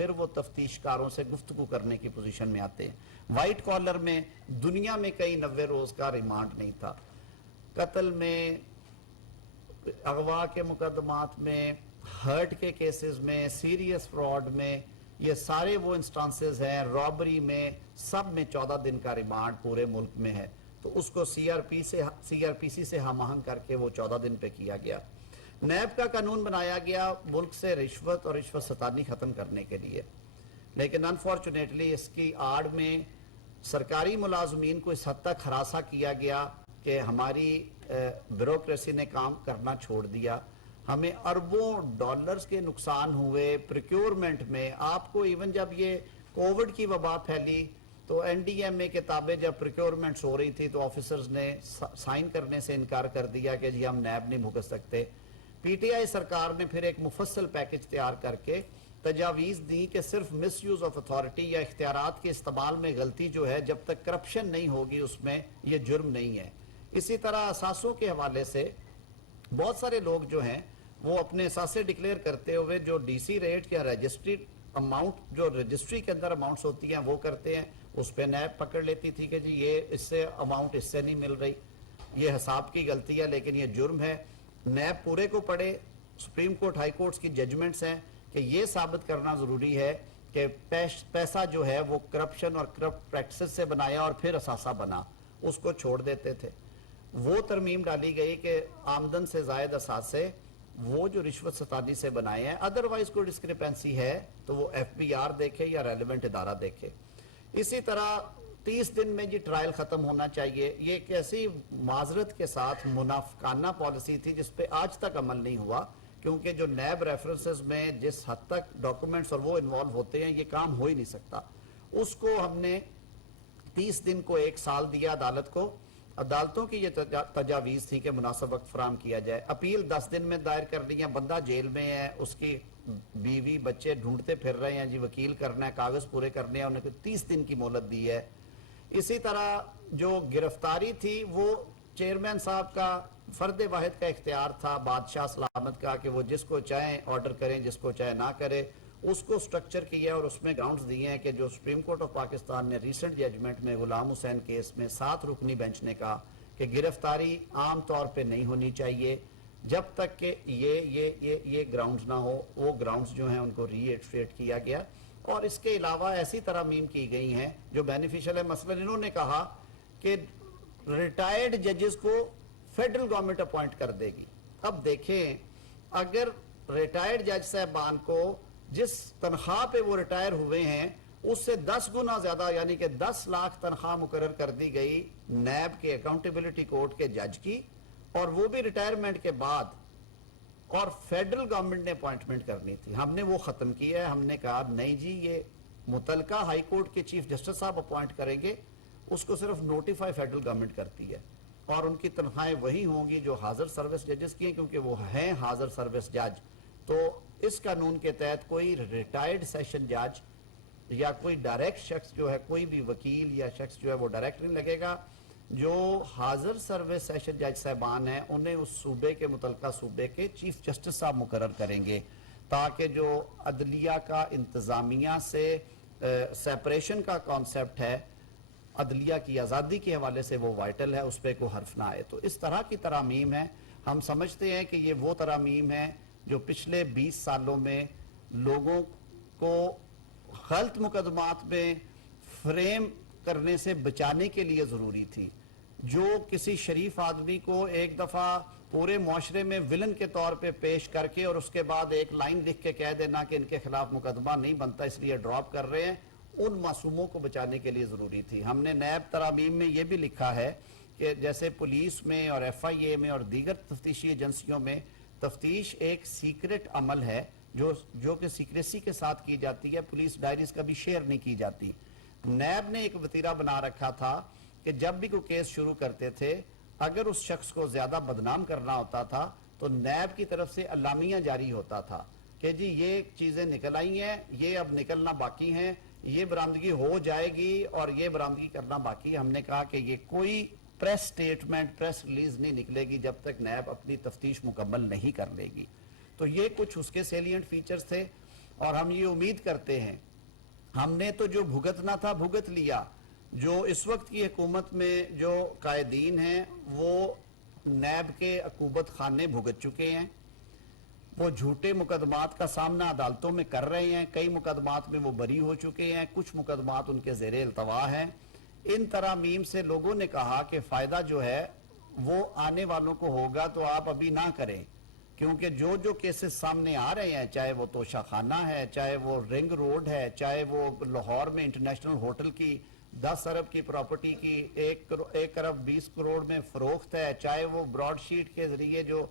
پھر وہ تفتیشکاروں سے گفتگو کرنے کی پوزیشن میں آتے ہیں۔ وائٹ کالر میں دنیا میں کئی 90 روز کا ریمانڈ نہیں تھا، قتل میں، اغوا کے مقدمات میں، ہرٹ کے کیسز میں، سیریس فراڈ میں، یہ سارے وہ انسٹانسز ہیں، رابری میں، سب میں 14 دن کا ریمانڈ پورے ملک میں ہے۔ تو اس کو سی آر پی سی سے ہم آہنگ کر کے وہ 14 دن پہ کیا گیا۔ نیب کا قانون بنایا گیا ملک سے رشوت اور رشوت ستانی ختم کرنے کے لیے، لیکن انفارچونیٹلی اس کی آڑ میں سرکاری ملازمین کو اس حد تک ہراساں کیا گیا کہ ہماری بیوروکریسی نے کام کرنا چھوڑ دیا، ہمیں اربوں ڈالرز کے نقصان ہوئے پریکیورمنٹ میں۔ آپ کو ایون جب یہ کووڈ کی وبا پھیلی تو این ڈی ایم اے کے تابع جب پریکیورمنٹس ہو رہی تھی تو آفیسرز نے سائن کرنے سے انکار کر دیا کہ جی ہم نیب نہیں بھگت سکتے۔ پی ٹی آئی سرکار نے پھر ایک مفصل پیکج تیار کر کے تجاویز دی کہ صرف مس یوز آف اتھارٹی یا اختیارات کے استعمال میں غلطی جو ہے، جب تک کرپشن نہیں ہوگی اس میں یہ جرم نہیں ہے۔ اسی طرح اثاثوں کے حوالے سے بہت سارے لوگ جو ہیں وہ اپنے اثاثے ڈکلیئر کرتے ہوئے جو ڈی سی ریٹ یا رجسٹری اماؤنٹ جو رجسٹری کے اندر اماؤنٹس ہوتی ہیں وہ کرتے ہیں، اس پہ نیب پکڑ لیتی تھی کہ جی یہ اس سے اماؤنٹ اس سے نہیں مل رہی، یہ حساب کی غلطی ہے لیکن یہ جرم ہے۔ نیب پورے کو پڑھے، سپریم کورٹ ہائی کورٹس کی ججمنٹس ہیں کہ یہ ثابت کرنا ضروری ہے کہ پیسہ جو ہے وہ کرپشن اور کرپٹ پریکٹسز سے بنایا اور پھر اثاثہ بنا، اس کو چھوڑ دیتے تھے۔ وہ ترمیم ڈالی گئی کہ آمدن سے زائد اثاثے وہ جو رشوت ستانی سے بنائے ہیں، ادروائز کوئی ڈسکریپنسی ہے تو وہ ایف بی آر دیکھے یا ریلیونٹ ادارہ دیکھے۔ اسی طرح 30 دن میں جی ٹرائل ختم ہونا چاہیے، یہ ایک ایسی معذرت کے ساتھ منافقانہ پالیسی تھی جس پہ آج تک عمل نہیں ہوا، کیونکہ جو نیب ریفرنسز میں جس حد تک ڈاکومنٹس اور وہ انوالو ہوتے ہیں یہ کام ہو ہی نہیں سکتا۔ اس کو ہم نے 30 دن کو 1 سال دیا عدالت کو۔ عدالتوں کی یہ تجاویز تھی کہ مناسب وقت فراہم کیا جائے۔ اپیل 10 دن میں دائر کر لی ہے، بندہ جیل میں ہے، اس کی بیوی بچے ڈھونڈتے پھر رہے ہیں، جی وکیل کرنا ہے، کاغذ پورے کرنے ہیں، انہیں 30 دن کی مہلت دی ہے۔ اسی طرح جو گرفتاری تھی وہ چیئرمین صاحب کا فرد واحد کا اختیار تھا بادشاہ سلامت کا کہ وہ جس کو چاہیں آرڈر کریں، جس کو چاہے نہ کرے، اس کو سٹرکچر کیا اور اس میں گراؤنڈز دیے ہیں کہ جو سپریم کورٹ آف پاکستان نے ریسنٹ ججمنٹ میں غلام حسین کیس میں 7 رکنی بینچ نے کہا کہ گرفتاری عام طور پہ نہیں ہونی چاہیے جب تک کہ یہ گراؤنڈز نہ ہو، وہ گراؤنڈز جو ہیں ان کو ری ایٹریٹ کیا گیا۔ اور اس کے علاوہ ایسی ترامیم کی گئی ہیں جو بینیفیشل ہے۔ مثلا انہوں نے کہا کہ ریٹائرڈ ججز کو فیڈرل گورنمنٹ اپوائنٹ کر دے گی۔ اب دیکھیں، اگر ریٹائرڈ جج صاحبان کو جس تنخواہ پہ وہ ریٹائر ہوئے ہیں اس سے 10 گنا زیادہ یعنی کہ 10 لاکھ تنخواہ مقرر کر دی گئی نیب کے اکاؤنٹیبلٹی کورٹ کے جج کی، اور وہ بھی ریٹائرمنٹ کے بعد، اور فیڈرل گورنمنٹ نے اپوائنٹمنٹ کرنی تھی، ہم نے وہ ختم کیا ہے۔ ہم نے کہا نہیں جی، یہ متعلقہ ہائی کورٹ کے چیف جسٹس صاحب اپوائنٹ کریں گے، اس کو صرف نوٹیفائی فیڈرل گورنمنٹ کرتی ہے، اور ان کی تنخواہیں وہی ہوں گی جو حاضر سروس ججز کی ہیں، کیونکہ وہ ہیں حاضر سروس جج۔ تو اس قانون کے تحت کوئی ریٹائرڈ سیشن جج یا کوئی ڈائریکٹ شخص جو ہے، کوئی بھی وکیل یا شخص جو ہے وہ ڈائریکٹ نہیں لگے گا۔ جو حاضر سروس سیشن جج صاحبان ہیں انہیں اس صوبے کے متعلقہ صوبے کے چیف جسٹس صاحب مقرر کریں گے، تاکہ جو عدلیہ کا انتظامیہ سے سیپریشن کا کانسیپٹ ہے، عدلیہ کی آزادی کے حوالے سے وہ وائٹل ہے، اس پہ کوئی حرف نہ آئے۔ تو اس طرح کی ترامیم ہے۔ ہم سمجھتے ہیں کہ یہ وہ ترامیم ہے جو پچھلے 20 سالوں میں لوگوں کو غلط مقدمات میں فریم کرنے سے بچانے کے لیے ضروری تھی۔ جو کسی شریف آدمی کو ایک دفعہ پورے معاشرے میں ولن کے طور پہ پیش کر کے اور اس کے بعد ایک لائن لکھ کے کہہ دینا کہ ان کے خلاف مقدمہ نہیں بنتا اس لیے ڈراپ کر رہے ہیں، ان معصوموں کو بچانے کے لیے ضروری تھی۔ ہم نے نیب ترامیم میں یہ بھی لکھا ہے کہ جیسے پولیس میں اور ایف آئی اے میں اور دیگر تفتیشی ایجنسیوں میں تفتیش ایک سیکرٹ عمل ہے جو کہ سیکریسی کے ساتھ کی جاتی ہے، پولیس ڈائریز کبھی شیئر نہیں کی جاتی۔ نیب نے ایک وتیرہ بنا رکھا تھا کہ جب بھی کوئی کیس شروع کرتے تھے، اگر اس شخص کو زیادہ بدنام کرنا ہوتا تھا تو نیب کی طرف سے اعلامیہ جاری ہوتا تھا کہ جی یہ چیزیں نکل آئی ہیں، یہ اب نکلنا باقی ہیں، یہ برآمدگی ہو جائے گی اور یہ برآمدگی کرنا باقی۔ ہم نے کہا کہ یہ کوئی پریس سٹیٹمنٹ، پریس ریلیز نہیں نکلے گی جب تک نیب اپنی تفتیش مکمل نہیں کر لے گی۔ تو یہ کچھ اس کے سیلینٹ فیچرز تھے۔ اور ہم یہ امید کرتے ہیں، ہم نے تو جو بھگتنا تھا بھگت لیا. جو اس وقت کی حکومت میں جو قائدین ہیں وہ نیب کے عقوبت خانے بھگت چکے ہیں، وہ جھوٹے مقدمات کا سامنا عدالتوں میں کر رہے ہیں، کئی مقدمات میں وہ بری ہو چکے ہیں، کچھ مقدمات ان کے زیر التوا ہیں. ان ترامیم سے لوگوں نے کہا کہ فائدہ جو ہے وہ آنے والوں کو ہوگا، تو آپ ابھی نہ کریں، کیونکہ جو کیسز سامنے آ رہے ہیں، چاہے وہ توشہ خانہ ہے، چاہے وہ رنگ روڈ ہے، چاہے وہ لاہور میں انٹرنیشنل ہوٹل کی 10 ارب کی پراپرٹی کی 1 ارب 20 کروڑ میں فروخت ہے، چاہے وہ براڈ شیٹ کے ذریعے جو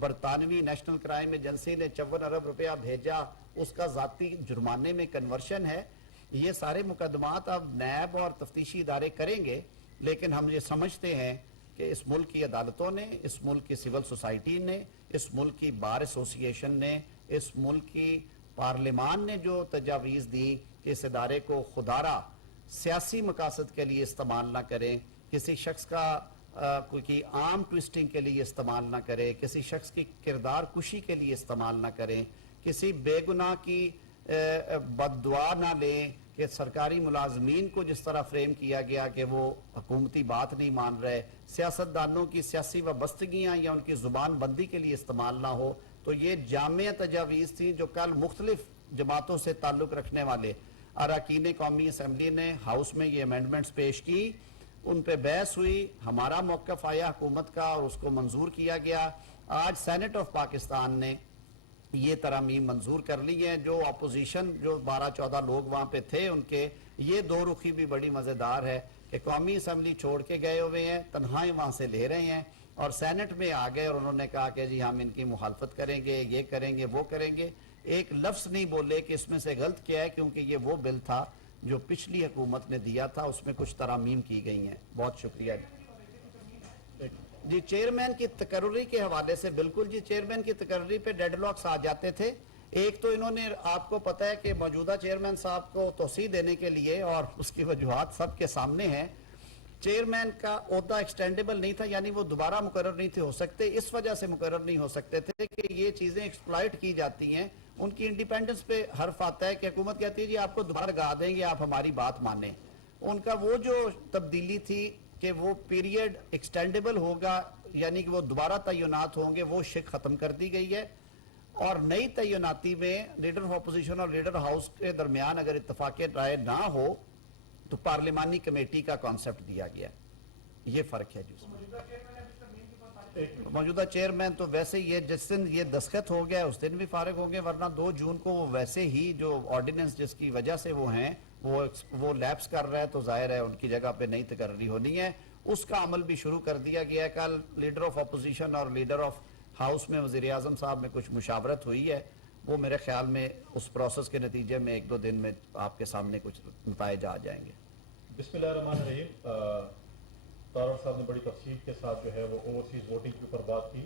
برطانوی نیشنل کرائم ایجنسی نے 54 ارب روپیہ بھیجا اس کا ذاتی جرمانے میں کنورشن ہے. یہ سارے مقدمات اب نیب اور تفتیشی ادارے کریں گے، لیکن ہم یہ سمجھتے ہیں کہ اس ملک کی عدالتوں نے، اس ملک کی سول سوسائٹی نے، اس ملک کی بار ایسوسی ایشن نے، اس ملک کی پارلیمان نے جو تجاویز دی کہ اس ادارے کو خدارہ سیاسی مقاصد کے لیے استعمال نہ کریں، کسی شخص کا کوئی عام ٹویسٹنگ کے لیے استعمال نہ کرے، کسی شخص کی کردار کشی کے لیے استعمال نہ کریں، کسی بے گناہ کی بد دعا نہ لیں کہ سرکاری ملازمین کو جس طرح فریم کیا گیا کہ وہ حکومتی بات نہیں مان رہے، سیاستدانوں کی سیاسی وابستگیاں یا ان کی زبان بندی کے لیے استعمال نہ ہو. تو یہ جامع تجاویز تھیں جو کل مختلف جماعتوں سے تعلق رکھنے والے اراکین قومی اسمبلی نے ہاؤس میں یہ امینڈمنٹس پیش کی، ان پہ بحث ہوئی، ہمارا موقف آیا حکومت کا اور اس کو منظور کیا گیا. آج سینٹ آف پاکستان نے یہ ترامیم منظور کر لی ہیں. جو اپوزیشن جو 12-14 لوگ وہاں پہ تھے، ان کے یہ دو رخی بھی بڑی مزیدار ہے کہ قومی اسمبلی چھوڑ کے گئے ہوئے ہیں، تنہائی وہاں سے لے رہے ہیں، اور سینٹ میں آ گئے اور انہوں نے کہا کہ جی ہم ان کی مخالفت کریں گے، یہ کریں گے، وہ کریں گے. ایک لفظ نہیں بولے کہ اس میں سے غلط کیا ہے، کیونکہ یہ وہ بل تھا جو پچھلی حکومت نے دیا تھا، اس میں کچھ ترامیم کی گئی ہیں. بہت شکریہ. جی چیئرمین کی تقرری کے حوالے سے بالکل جی، چیئرمین کی تقرری پہ ڈیڈ لاکس آ جاتے تھے. ایک تو انہوں نے، آپ کو پتہ ہے کہ موجودہ چیئرمین صاحب کو توسیع دینے کے لیے، اور اس کی وجوہات سب کے سامنے ہیں، چیئرمین کا عہدہ ایکسٹینڈیبل نہیں تھا، یعنی وہ دوبارہ مقرر نہیں تھے ہو سکتے. اس وجہ سے مقرر نہیں ہو سکتے تھے کہ یہ چیزیں ایکسپلائٹ کی جاتی ہیں. ان کی انڈیپینڈنس پہ حرف آتا ہے کہ حکومت کہتی ہے جی آپ کو دوبارہ لگا دیں گے، آپ ہماری بات مانیں. ان کا وہ جو تبدیلی تھی کہ وہ پیریڈ ایکسٹینڈیبل ہوگا، یعنی کہ وہ دوبارہ تعینات ہوں گے، وہ شک ختم کر دی گئی ہے. اور نئی تعیناتی میں لیڈر آف اپوزیشن اور لیڈر ہاؤس کے درمیان اگر اتفاق رائے نہ ہو تو پارلیمانی کمیٹی کا کانسیپٹ دیا گیا. یہ فرق ہے جی. موجودہ چیئرمین تو ویسے یہ جس دن یہ دستخط ہو گیا اس دن بھی فارغ ہو گئے، ورنہ 2 جون کو وہ ویسے ہی جو آرڈیننس جس کی وجہ سے وہ ہیں وہ لیپس کر رہا ہے، تو ظاہر ہے ان کی جگہ پہ نئی تقرری ہونی ہے. اس کا عمل بھی شروع کر دیا گیا ہے. کل لیڈر آف اپوزیشن اور لیڈر آف ہاؤس میں وزیر اعظم صاحب میں کچھ مشاورت ہوئی ہے، وہ میرے خیال میں اس پروسیس کے نتیجے میں 1-2 دن میں آپ کے سامنے کچھ نتائج آ جائیں گے. بسم اللہ الرحمن الرحیم. طارق صاحب نے بڑی تفصیل کے ساتھ جو ہے وہ اوورسیز ووٹنگ کے اوپر بات کی،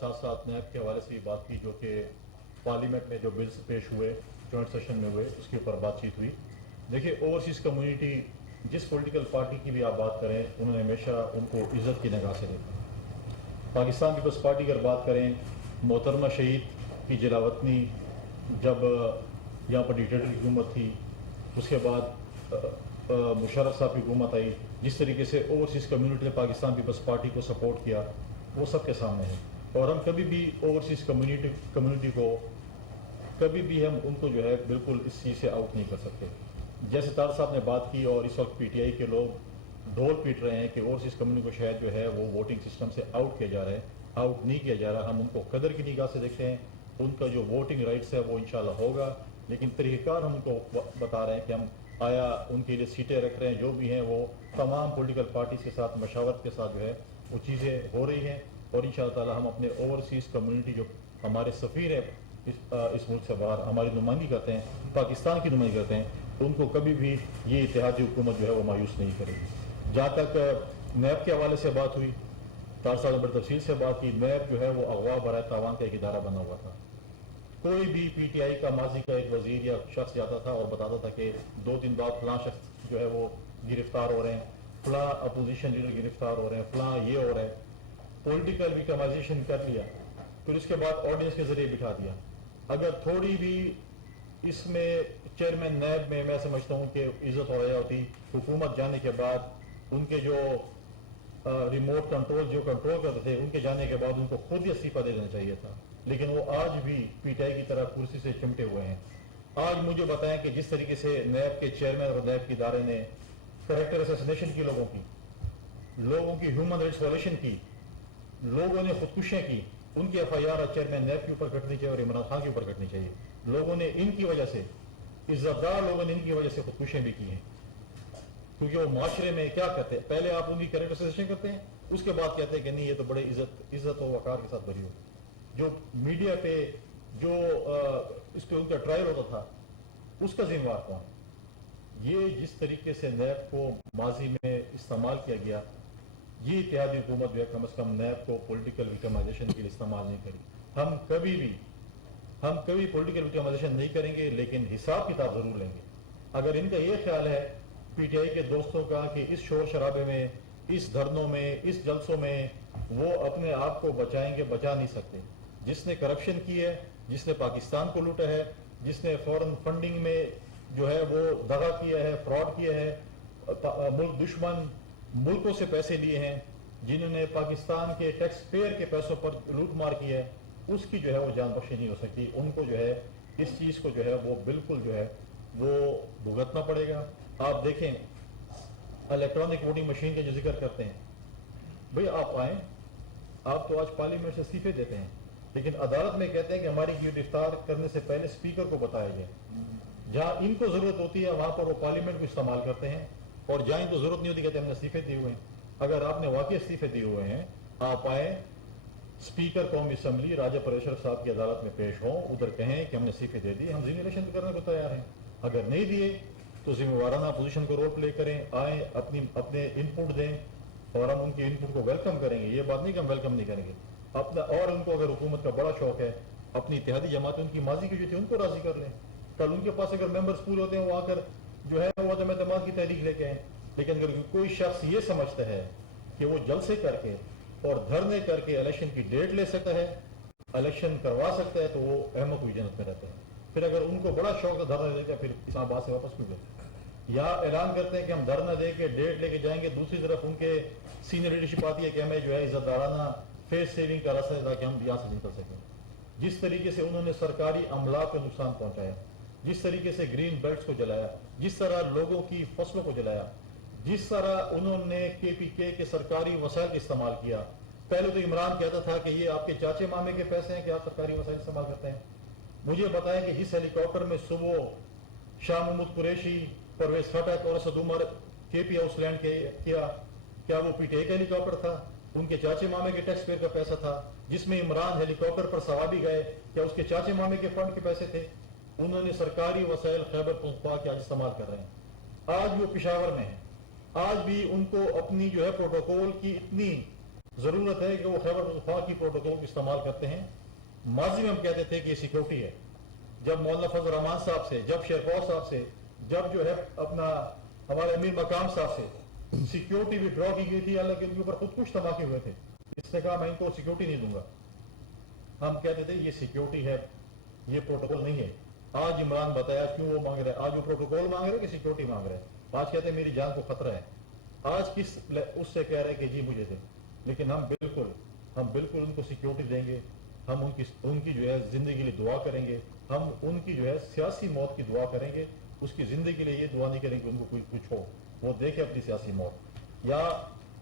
ساتھ ساتھ نیب کے حوالے سے بھی بات کی، جو کہ پارلیمنٹ میں جو بلز پیش ہوئے جوائنٹ سیشن میں ہوئے اس کے اوپر بات چیت ہوئی. دیکھیے اوورسیز کمیونٹی جس پولیٹیکل پارٹی کی بھی آپ بات کریں، انہوں نے ہمیشہ ان کو عزت کی نگاہ سے دیکھا. پاکستان پیپلز پارٹی کی اگر بات کریں، محترمہ شہید کی جلاوطنی جب یہاں پر ڈکٹیٹر کی حکومت تھی، اس کے بعد مشرف صاحب کی حکومت آئی، جس طریقے سے اوورسیز کمیونٹی نے پاکستان پیپلز پارٹی کو سپورٹ کیا وہ سب کے سامنے ہے. اور ہم کبھی بھی اوورسیز کمیونٹی کو کبھی بھی ہم ان کو جو ہے بالکل اس چیز سے آؤٹ نہیں کر سکتے. جیسے طارق صاحب نے بات کی، اور اس وقت پی ٹی آئی کے لوگ ڈھول پیٹ رہے ہیں کہ اوورسیز کمیونٹی کو شاید جو ہے وہ ووٹنگ سسٹم سے آؤٹ کیا جا رہا ہے. آؤٹ نہیں کیا جا رہا. ہم ان کو قدر کی نگاہ سے دیکھتے ہیں. ان کا جو ووٹنگ رائٹس ہے وہ انشاءاللہ ہوگا، لیکن طریقہ کار ہم ان کو بتا رہے ہیں کہ ہم آیا ان کے لیے سیٹیں رکھ رہے ہیں، جو بھی ہیں وہ تمام پولیٹیکل پارٹیز کے ساتھ مشاورت کے ساتھ جو ہے وہ چیزیں ہو رہی ہیں. اور انشاءاللہ تعالی ہم اپنے اوورسیز کمیونٹی جو ہمارے سفیر ہیں اس ملک سے باہر ہماری نمائندگی کرتے ہیں، پاکستان کی نمائندگی کرتے ہیں، ان کو کبھی بھی یہ اتحادی حکومت جو ہے وہ مایوس نہیں کرے گی. جہاں تک نیب کے حوالے سے بات ہوئی، طارق صاحب نے بڑی تفصیل سے بات کی. نیب جو ہے وہ اغوا برائے تاوان کا ایک ادارہ بنا ہوا تھا. کوئی بھی پی ٹی آئی کا ماضی کا ایک وزیر یا شخص جاتا تھا اور بتاتا تھا کہ 2 دن بعد فلاں شخص جو ہے وہ گرفتار ہو رہے ہیں، فلاں اپوزیشن لیڈر گرفتار ہو رہے ہیں، فلاں یہ ہو رہا ہے. پولیٹیکل ویکٹمائزیشن کر لیا، پھر اس کے بعد آرڈیننس کے ذریعے بٹھا دیا. اگر تھوڑی بھی اس میں چیئرمین نیب میں میں سمجھتا ہوں کہ عزت ہو رہا ہوتی، حکومت جانے کے بعد ان کے جو ریموٹ کنٹرول جو کنٹرول کرتے تھے ان کے جانے کے بعد ان کو خود ہی استعفیٰ دے دینا چاہیے تھا، لیکن وہ آج بھی پی ٹی آئی کی طرح کرسی سے چمٹے ہوئے ہیں۔ آج مجھے بتائیں کہ جس طریقے سے نیب کے چیئرمین اور نیب کے ادارے نے کریکٹر اسیسنیشن کی، لوگوں کی ہیومن رائٹس وائلیشن کی، لوگوں نے خودکشیاں کی، ان کی F I R chairman NAB کے اوپر کٹنی چاہیے اور عمران خان کے اوپر کٹنی چاہیے۔ لوگوں نے ان کی وجہ سے، عزت دار لوگوں نے ان کی وجہ سے خودکشیاں بھی کی ہیں، کیونکہ وہ معاشرے میں کیا کرتے ہیں، پہلے آپ ان کی کریکٹر اسیسنیشن کرتے ہیں، اس کے بعد کہتے ہیں کہ نہیں یہ تو بڑے عزت و وقار کے ساتھ بھری ہو۔ جو میڈیا پہ جو اس پہ ان کا ٹرائل ہوتا تھا اس کا ذمہ دار کون ہے؟ یہ جس طریقے سے نیب کو ماضی میں استعمال کیا گیا، یہ اتحادی حکومت جو ہے کم از کم نیب کو پولیٹیکل وکٹمائزیشن کے لیے استعمال نہیں کری۔ ہم کبھی پولیٹیکل وکٹمائزیشن نہیں کریں گے، لیکن حساب کتاب ضرور لیں گے۔ اگر ان کا یہ خیال ہے پی ٹی آئی کے دوستوں کا کہ اس شور شرابے میں، اس دھرنوں میں، اس جلسوں میں وہ اپنے آپ کو بچائیں گے، بچا نہیں سکتے۔ جس نے کرپشن کی ہے، جس نے پاکستان کو لوٹا ہے، جس نے فورن فنڈنگ میں جو ہے وہ دغا کیا ہے، فراڈ کیا ہے، ملک دشمن ملکوں سے پیسے لیے ہیں، جنہوں نے پاکستان کے ٹیکس پیئر کے پیسوں پر لوٹ مار کی ہے، اس کی جو ہے وہ جان بخشی نہیں ہو سکتی۔ ان کو جو ہے اس چیز کو جو ہے وہ بالکل جو ہے وہ بھگتنا پڑے گا۔ آپ دیکھیں الیکٹرانک ووٹنگ مشین کا جو ذکر کرتے ہیں، بھئی آپ آئیں، آپ تو آج پارلیمنٹ سے استعفے دیتے ہیں، لیکن عدالت میں کہتے ہیں کہ ہماری گرفتار کرنے سے پہلے اسپیکر کو بتایا جائے۔ جہاں ان کو ضرورت ہوتی ہے وہاں پر وہ پارلیمنٹ کو استعمال کرتے ہیں، اور جہاں ان کو ضرورت نہیں ہوتی کہتے ہیں ہم نے استعفے دیے ہوئے ہیں۔ اگر آپ نے واقعی استعفے دیے ہوئے ہیں، آپ آئیں، اسپیکر قومی اسمبلی راجہ پریشر صاحب کی عدالت میں پیش ہوں، ادھر کہیں کہ ہم نے استعفے دے دیے، ہم ذمہ الیکشن کرنے کو تیار ہیں۔ اگر نہیں دیے تو ذمہ وارانہ پوزیشن کو رول پلے کریں، آئیں، اپنے ان پٹ دیں، اور ہم ان کے ان پٹ کو ویلکم کریں گے۔ یہ بات نہیں کہ ہم ویلکم نہیں کریں گے اپنا، اور ان کو اگر حکومت کا بڑا شوق ہے، اپنی اتحادی جماعتیں ان کی ماضی کی جو تھی ان کو راضی کر لیں۔ کل ان کے پاس اگر ممبرز پورے ہوتے ہیں وہ آ کر جو ہے وہ عدم اعتماد کی تحریک لے کے آئیں۔ لیکن اگر کوئی شخص یہ سمجھتا ہے کہ وہ جلسے کر کے اور دھرنے کر کے الیکشن کی ڈیٹ لے سکتا ہے، الیکشن کروا سکتا ہے، تو وہ احمق ہوئی جنت میں رہتے ہیں۔ پھر اگر ان کو بڑا شوق تھا دھرنا دے کے، پھر اسلام آباد سے واپس کیوں گئے؟ یا اعلان کرتے ہیں کہ ہم دھرنا دے کے ڈیٹ لے کے جائیں گے، دوسری طرف ان کے سینئر لیڈرشپ آتی ہے کہ ہمیں جو ہے عزت دارانہ فیس سیونگ کا راستہ ہے تاکہ ہم یہاں سے نکل سکیں۔ جس طریقے سے انہوں نے سرکاری املاک کو نقصان پہنچایا، جس طریقے سے گرین بیلٹس کو جلایا، جس طرح لوگوں کی فصلوں کو جلایا، جس طرح انہوں نے کے پی کے سرکاری وسائل کا استعمال کیا۔ پہلے تو عمران کہتا تھا کہ یہ آپ کے چاچے مامے کے پیسے ہیں کہ آپ سرکاری وسائل استعمال کرتے ہیں۔ مجھے بتائیں کہ جس ہیلی کاپٹر میں صبح شاہ محمود قریشی، پرویز خٹک اور اسد عمر کے پی ہاؤس لینڈ کیا، کیا وہ پی ٹی آئی کا ہیلی کاپٹر تھا؟ ان کے چاچے مامے کے ٹیکس پیئر کا پیسہ تھا؟ جس میں عمران ہیلی کاپٹر پر سوار بھی گئے، کیا اس کے چاچے مامے کے فنڈ کے پیسے تھے؟ انہوں نے سرکاری وسائل خیبر پختونخوا کے آج استعمال کر رہے ہیں۔ آج وہ پشاور میں ہیں، آج بھی ان کو اپنی جو ہے پروٹوکول کی اتنی ضرورت ہے کہ وہ خیبر پختونخوا کی پروٹوکول کو استعمال کرتے ہیں۔ ماضی میں ہم کہتے تھے کہ یہ سیکورٹی ہے، جب مولانا فضل الرحمان صاحب سے، جب شیرپور صاحب سے، جب جو ہے اپنا ہمارے امیر مقام صاحب سے سیکیورٹی بھی ڈرا کی گئی تھی، اللہ کے ان کے اوپر خود کچھ دھماکے ہوئے تھے، اس نے کہا میں ان کو سیکیورٹی نہیں دوں گا۔ ہم کہتے تھے یہ سیکیورٹی ہے، یہ پروٹوکول نہیں ہے۔ آج عمران بتایا کیوں وہ مانگ رہے ہیں، آج وہ پروٹوکول مانگ رہے ہیں کہ سیکیورٹی مانگ رہے ہیں؟ آج کہتے ہیں میری جان کو خطرہ ہے، آج کس اس سے کہہ رہے ہیں کہ جی مجھے دیں، لیکن ہم بالکل ان کو سیکیورٹی دیں گے، ہم ان کی جو ہے زندگی کے لیے دعا کریں گے، ہم ان کی جو ہے سیاسی موت کی دعا کریں گے، اس کی زندگی کے لیے یہ دعا نہیں کریں کہ ان کو کوئی کچھ ہو، وہ دیکھے اپنی سیاسی موت۔ یا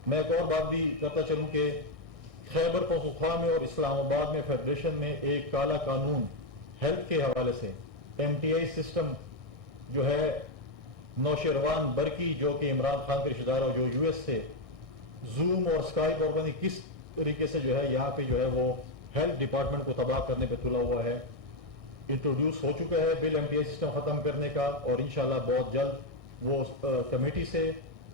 میں ایک اور بات بھی کرتا چلوں کہ خیبر پختونخوا میں اور اسلام آباد میں فیڈریشن میں ایک کالا قانون ہیلتھ کے حوالے سے، ایم ٹی آئی سسٹم جو ہے، نوشیروان برقی جو کہ عمران خان کے رشتہ دار اور جو یو ایس سے زوم اور اسکائپ اور بنی کس طریقے سے جو ہے یہاں پہ جو ہے وہ ہیلتھ ڈپارٹمنٹ کو تباہ کرنے پہ تلا ہوا ہے، انٹروڈیوس ہو چکا ہے بل ایم ٹی آئی سسٹم ختم کرنے کا، اور انشاءاللہ بہت جلد وہ کمیٹی سے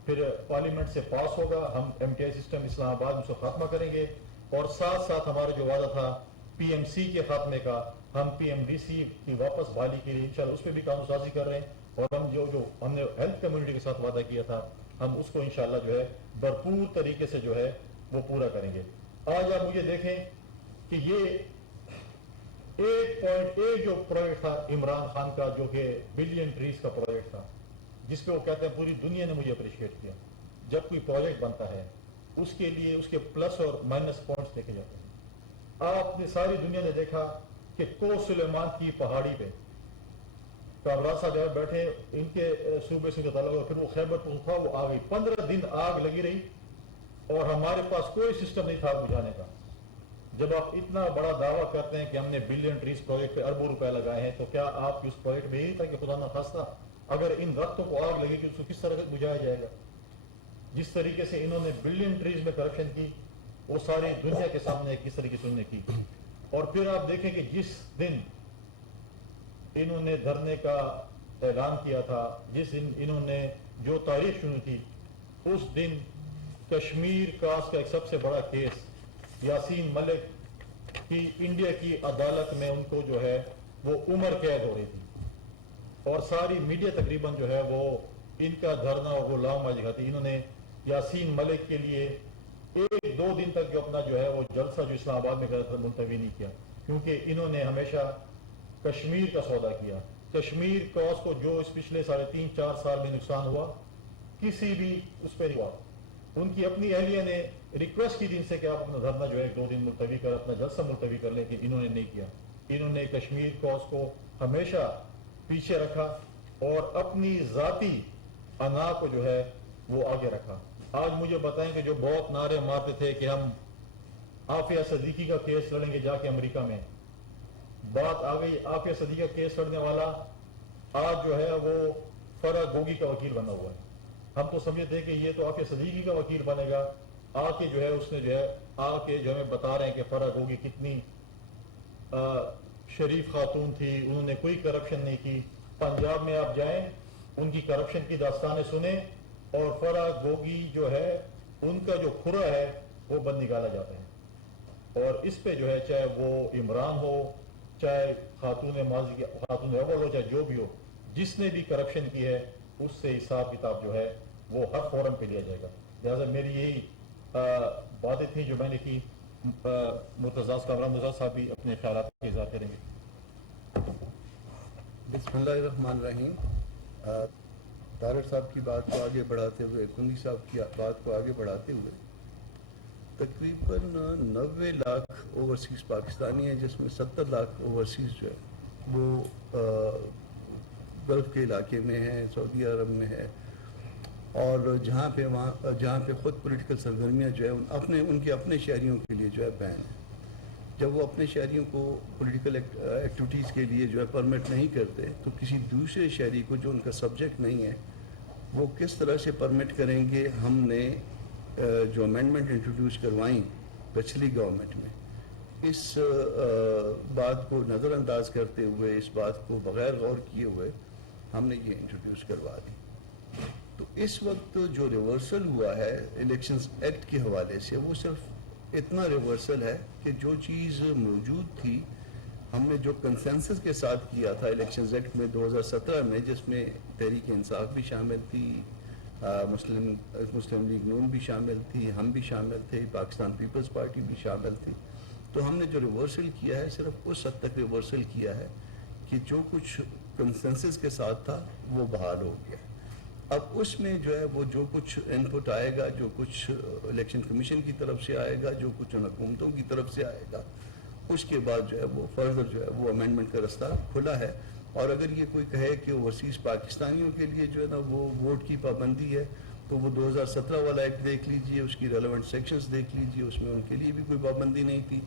پھر پارلیمنٹ سے پاس ہوگا۔ ہم ایم ٹی آئی سسٹم اسلام آباد میں اس کو خاتمہ کریں گے، اور ساتھ ساتھ ہمارا جو وعدہ تھا پی ایم سی کے خاتمے کا، ہم پی ایم ڈی سی کی واپس بحالی کے لیے انشاءاللہ اس پہ بھی قانون سازی کر رہے ہیں، اور ہم جو ہم نے ہیلتھ کمیونٹی کے ساتھ وعدہ کیا تھا ہم اس کو انشاءاللہ جو ہے بھرپور طریقے سے جو ہے وہ پورا کریں گے۔ آج آپ مجھے دیکھیں کہ یہ 1.1 جو پروجیکٹ تھا عمران خان کا جو کہ بلین ٹریز کا پروجیکٹ تھا جس پہ وہ کہتے ہیں پوری دنیا نے مجھے اپریشیٹ کیا. جب کوئی پروجیکٹ بنتا ہے اس کے لیے اس کے پلس اور مائنس پوائنٹس دیکھے جاتے ہیں. آپ نے ساری دنیا نے دیکھا کہ کو سلیمان کی پہاڑی پہ کامران صاحب جب بیٹھے ان کے صوبے سے تعلق ہوا, پھر وہ خیبر پختونخوا وہ آ گئی, 15 دن آگ لگی رہی اور ہمارے پاس کوئی سسٹم نہیں تھا بجھانے کا. جب آپ اتنا بڑا دعویٰ کرتے ہیں کہ ہم نے بلین ٹریز پروجیکٹ پہ اربوں روپے لگائے ہیں, تو کیا آپ اس پروجیکٹ میں یہی تھا کہ خدا نہ خواستہ اگر ان درختوں کو آگ لگے گی اس کو کس طرح بجھایا جائے گا؟ جس طریقے سے انہوں نے بلین ٹریز میں کرپشن کی وہ ساری دنیا کے سامنے کس طریقے سے انہوں نے کی. اور پھر آپ دیکھیں کہ جس دن انہوں نے دھرنے کا اعلان کیا تھا, جس دن انہوں نے جو تاریخ شروع کی, اس دن کشمیر کاس کا ایک سب سے بڑا کیس یاسین ملک کی انڈیا کی عدالت میں ان کو جو ہے وہ عمر قید ہو رہی تھی, اور ساری میڈیا تقریباً جو ہے وہ ان کا دھرنا اور وہ لام دکھاتی. انہوں نے یاسین ملک کے لیے 1-2 دن تک جو اپنا جو ہے وہ جلسہ جو اسلام آباد میں کیا تھا ملتوی نہیں کیا, کیونکہ انہوں نے ہمیشہ کشمیر کا سودا کیا. کشمیر کاس کو جو اس پچھلے 3.5-4 سال میں نقصان ہوا کسی بھی اس پہ نہیں ہوا. ان کی اپنی اہلیہ نے ریکویسٹ کی دن سے کہ آپ اپنا دھرنا جو ہے 2 دن ملتوی کر اپنا جلسہ ملتوی کر لیں, کہ انہوں نے نہیں کیا. انہوں نے کشمیر کاس کو ہمیشہ پیچھے رکھا اور اپنی ذاتی انا کو جو ہے وہ آگے رکھا. آج مجھے بتائیں کہ جو بہت نعرے مارتے تھے کہ ہم عافیہ صدیقی کا کیس لڑیں گے جا کے امریکہ میں, بات آ گئی عافیہ صدیقی کا کیس لڑنے والا آج جو ہے وہ فرح گوگی کا وکیل بنا ہوا ہے. ہم تو سمجھتے تھے کہ یہ تو عافیہ صدیقی کا وکیل بنے گا, آ کے جو ہے اس نے جو ہے آ کے جو ہمیں بتا رہے ہیں کہ فرح گوگی کتنی شریف خاتون تھی, انہوں نے کوئی کرپشن نہیں کی. پنجاب میں آپ جائیں ان کی کرپشن کی داستانیں سنیں, اور فرح گوگی جو ہے ان کا جو کھرا ہے وہ بند نکالا جاتا ہے. اور اس پہ جو ہے چاہے وہ عمران ہو, چاہے خاتون ماضی کی خاتون اول ہو, چاہے جو بھی ہو, جس نے بھی کرپشن کی ہے اس سے حساب کتاب جو ہے وہ ہر فورم پہ لیا جائے گا. لہٰذا میری یہی باتیں تھیں جو میں نے کی. مرتضیٰ کامران مرزا صاحب بھی اپنے خیالات کا اظہار کریں گے. بسم اللہ الرحمن الرحیم. طارق صاحب کی بات کو آگے بڑھاتے ہوئے, کنی صاحب کی بات کو آگے بڑھاتے ہوئے, تقریباً 90 لاکھ اوورسیز پاکستانی ہیں, جس میں 70 لاکھ اوورسیز جو ہے وہ گلف کے علاقے میں ہیں, سعودی عرب میں ہے, اور جہاں پہ خود پولیٹیکل سرگرمیاں جو ہے ان کے اپنے شہریوں کے لیے جو ہے بین ہے. جب وہ اپنے شہریوں کو پولیٹیکل ایکٹیویٹیز کے لیے جو ہے پرمٹ نہیں کرتے, تو کسی دوسرے شہری کو جو ان کا سبجیکٹ نہیں ہے وہ کس طرح سے پرمٹ کریں گے؟ ہم نے جو امینڈمنٹ انٹروڈیوس کروائیں پچھلی گورنمنٹ میں, اس بات کو نظر انداز کرتے ہوئے, اس بات کو بغیر غور کیے ہوئے ہم نے یہ انٹروڈیوس کروا دی. تو اس وقت جو ریورسل ہوا ہے الیکشنز ایکٹ کے حوالے سے, وہ صرف اتنا ریورسل ہے کہ جو چیز موجود تھی, ہم نے جو کنسنسس کے ساتھ کیا تھا الیکشنز ایکٹ میں 2017 میں, جس میں تحریک انصاف بھی شامل تھی, مسلم لیگ نون بھی شامل تھی, ہم بھی شامل تھے, پاکستان پیپلز پارٹی بھی شامل تھی, تو ہم نے جو ریورسل کیا ہے صرف اس حد تک ریورسل کیا ہے کہ جو کچھ کنسنسس کے ساتھ تھا وہ بحال ہو گیا. اب اس میں جو ہے وہ جو کچھ ان پٹ آئے گا, جو کچھ الیکشن کمیشن کی طرف سے آئے گا, جو کچھ حکومتوں کی طرف سے آئے گا, اس کے بعد جو ہے وہ فردر جو ہے وہ امینڈمنٹ کا رستہ کھلا ہے. اور اگر یہ کوئی کہے کہ اوورسیز پاکستانیوں کے لیے جو ہے نا وہ ووٹ کی پابندی ہے, تو وہ 2017 والا ایکٹ دیکھ لیجئے, اس کی ریلیونٹ سیکشنز دیکھ لیجئے, اس میں ان کے لیے بھی کوئی پابندی نہیں تھی.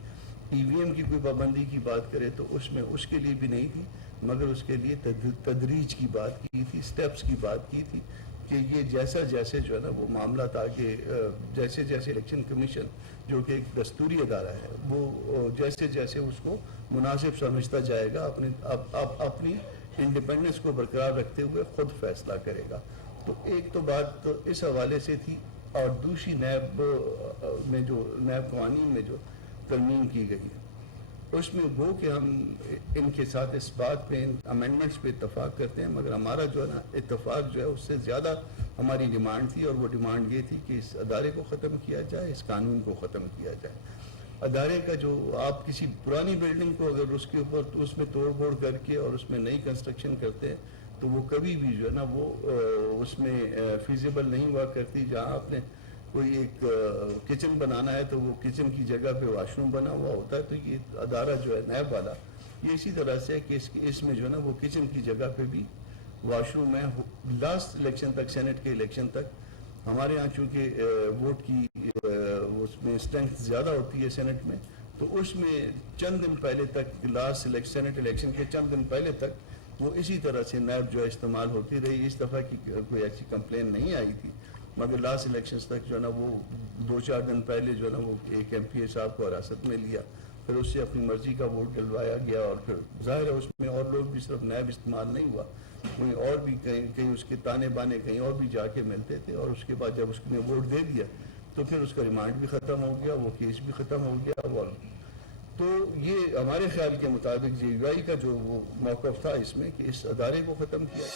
ای وی ایم کی کوئی پابندی کی بات کرے تو اس میں اس کے لیے بھی نہیں تھی, مگر اس کے لیے تدریج کی بات کی تھی, سٹیپس کی بات کی تھی, کہ یہ جیسے جو ہے نا وہ معاملات آگے, جیسے الیکشن کمیشن جو کہ ایک دستوری ادارہ ہے, وہ جیسے اس کو مناسب سمجھتا جائے گا, اپنی انڈیپینڈنس کو برقرار رکھتے ہوئے خود فیصلہ کرے گا. تو ایک تو بات اس حوالے سے تھی. اور دوسری نیب قوانین میں جو ترمیم کی گئی ہے, اس میں وہ کہ ہم ان کے ساتھ اس بات پہ, ان امینڈمنٹس پہ اتفاق کرتے ہیں, مگر ہمارا جو ہے نا اتفاق جو ہے اس سے زیادہ ہماری ڈیمانڈ تھی, اور وہ ڈیمانڈ یہ تھی کہ اس ادارے کو ختم کیا جائے, اس قانون کو ختم کیا جائے. ادارے کا جو آپ کسی پرانی بلڈنگ کو اگر اس کے اوپر اس میں توڑ پھوڑ کر کے اور اس میں نئی کنسٹرکشن کرتے ہیں تو وہ کبھی بھی جو ہے نا وہ اس میں فیزیبل نہیں ہوا کرتی. جہاں آپ نے کوئی ایک کچن بنانا ہے تو وہ کچن کی جگہ پہ واش روم بنا ہوا ہوتا ہے. تو یہ ادارہ جو ہے نیب والا یہ اسی طرح سے ہے کہ اس میں جو ہے نا وہ کچن کی جگہ پہ بھی واش روم ہے. لاسٹ الیکشن تک سینٹ کے الیکشن تک ہمارے ہاں چونکہ ووٹ کی اس میں اسٹرینتھ زیادہ ہوتی ہے سینٹ میں, تو اس میں چند دن پہلے تک لاسٹ سینٹ الیکشن کے چند دن پہلے تک وہ اسی طرح سے نیب جو ہے استعمال ہوتی رہی. اس دفعہ کی کوئی ایسی کمپلین نہیں آئی تھی, مگر لاسٹ الیکشنز تک جو ہے نا وہ 2-4 دن پہلے جو ہے نا وہ ایک ایم پی اے صاحب کو حراست میں لیا, پھر اس سے اپنی مرضی کا ووٹ ڈلوایا گیا, اور پھر ظاہر ہے اس میں اور لوگ بھی صرف نیب استعمال نہیں ہوا, کوئی اور بھی کہیں اس کے تانے بانے کہیں اور بھی جا کے ملتے تھے. اور اس کے بعد جب اس نے ووٹ دے دیا تو پھر اس کا ریمانڈ بھی ختم ہو گیا, وہ کیس بھی ختم ہو گیا. تو یہ ہمارے خیال کے مطابق جے یو آئی کا جو وہ موقف تھا اس میں کہ اس ادارے کو ختم کیا.